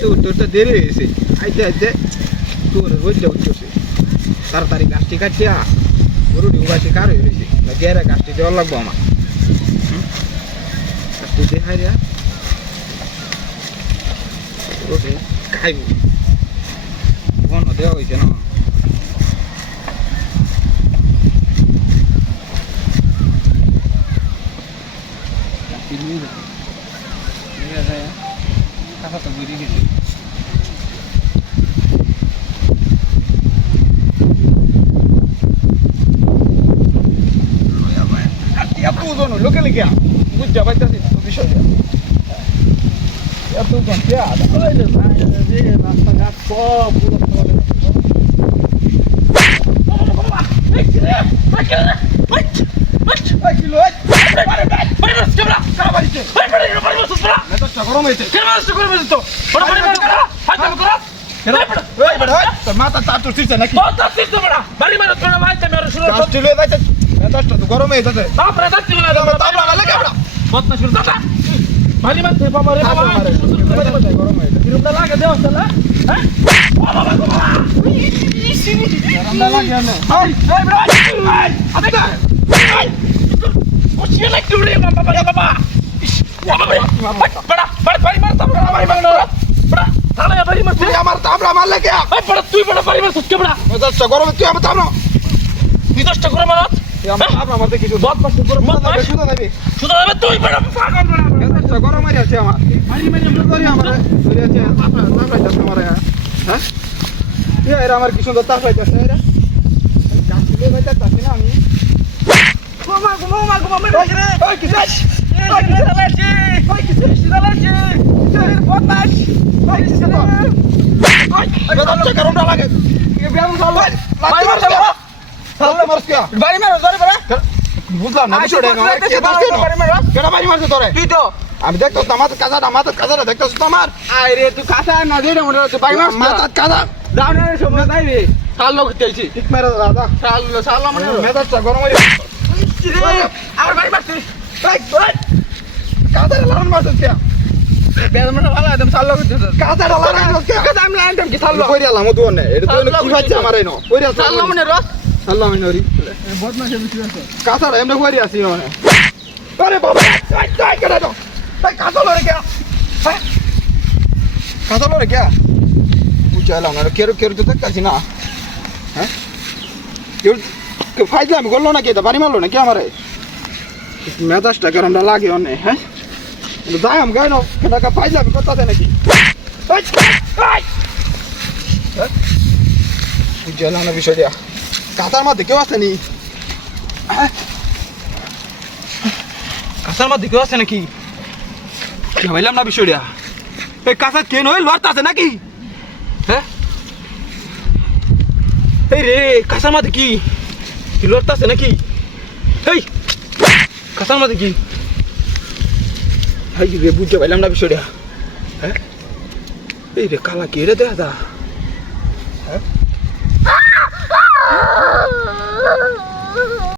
তোরটা দেরি হয়েছে আইতে আইতে তোর রোজটা উঠতেছে তাড়াতাড়ি গাছটি কাটিয়া গরু ঢুকাইতে কার হয়ে রয়েছে গেরে গাছটি দেওয়া লাগবো আমার গাছটি দেখাই রে রোদে খাইব বন্য দেওয়া হয়েছে না কথা তো বুঝে গেছি লোকে লেগে বুঝতে পারতেছি বিষয়টা এত ঘন্টা রাস্তাঘাট সব গরম হয়েছে মাথা তার তোর চিরছে নাকি গরম হয়ে যাচ্ছে ভালি মারতে বাবা রে বাবা গরম হয়ে যায় কিরমটা লাগে দেও চলা হ্যাঁ বাবা বাবা কিরমটা লাগে না এই বড় এই আচ্ছা এই কোচিয়ে না কি রে বাবা বাবা বাবা বড় বড় ভাই মারতা বড় ভাই মারনো বড় তাহলে ভাই মারতে আমার তাবলা মারলে কি এই বড় তুই বড় ভাই মারছিস কি বড় মেজাজটা গরম তুই আমার তাবলা মেজাজটা গরম মারত আমার তাবলা মারতে কিছু দত পাস করে মারতে শুধু দেবে তুই বড় পাগল বড় মেজাজটা গরম হয়ে যাচ্ছে আমার মারি মারি আমরা করি আমরা ধরে আছে তাবলা যাচ্ছে আমার হ্যাঁ এরা আমার কি সুন্দর তাবলা যাচ্ছে এরা গাছ তুলে বাইতে যাচ্ছে না আমি গোমা মেরে রে ওই কি যাস ওই কি চালাচ্ছি ওই কি চালাচ্ছি এর বদমাশ ওই কি চালা ওই বেদম কারণটা লাগে এ বেদম চাল বাড়ি মার চালা চাললে মারছ কি বাড়ি মার ধরে বড় বুঝলাম না বিষয়টা বাড়ি মার কেডা বাড়ি মারছ তোরে তুই তো আমি দেখতো আমাদের কাজাটা দেখতেছ তো আমার আরে তুই কাজা না দে মনে তুই বাড়ি মারছ মাথা কাজা দাউনের সময় দাইবে চাল লোক চাইছি ঠিক মেরে দাদা চাল মানে মেজাজটা গরম হয়ে আমার বাড়ি মারছিস কাদার লাগান মারছিস কে বেদমটা ভালো একদম চাল লোক কাদার লাগান কে কাদা আমি লাগান কি চাল লোক কইরা লামো তো না এটা তো কি বাচ্চা আমারে ন কইরা চাল মানে রস চাল মানে নরি বদমাশে বেশি আছে কাদার এমনে কইরা আসি মানে আরে বাবা তাই কেডা তো তাই কাদা লরে কে হ্যাঁ কাদা লরে কে বুঝালাম না কেরো তো দেখতাছি না হ্যাঁ কেউ ফাইজলাম আমি করলো নাকি এটা বাড়ি মারলো নাকি আমারে মেজাজটা কেরমটা লাগে অনেক হ্যাঁ যাই আমি গাই না ফাইজলাম করতে নাকি বুঝলাম না বিষয়টা কাতার মধ্যে কেউ আছে নি কাতার মধ্যে কেউ আছে নাকি ভাইলাম না বিষয়টা এই কাঁচার কেন হয়ে লড়তে আছে নাকি হ্যাঁ এই রে কাঁচার মধ্যে কি লড়তে আছে নাকি এই কাঁচার মধ্যে কি রে বুঝতে পারলাম না বিষয়টা হ্যাঁ এই রে কালা কে রে দেখা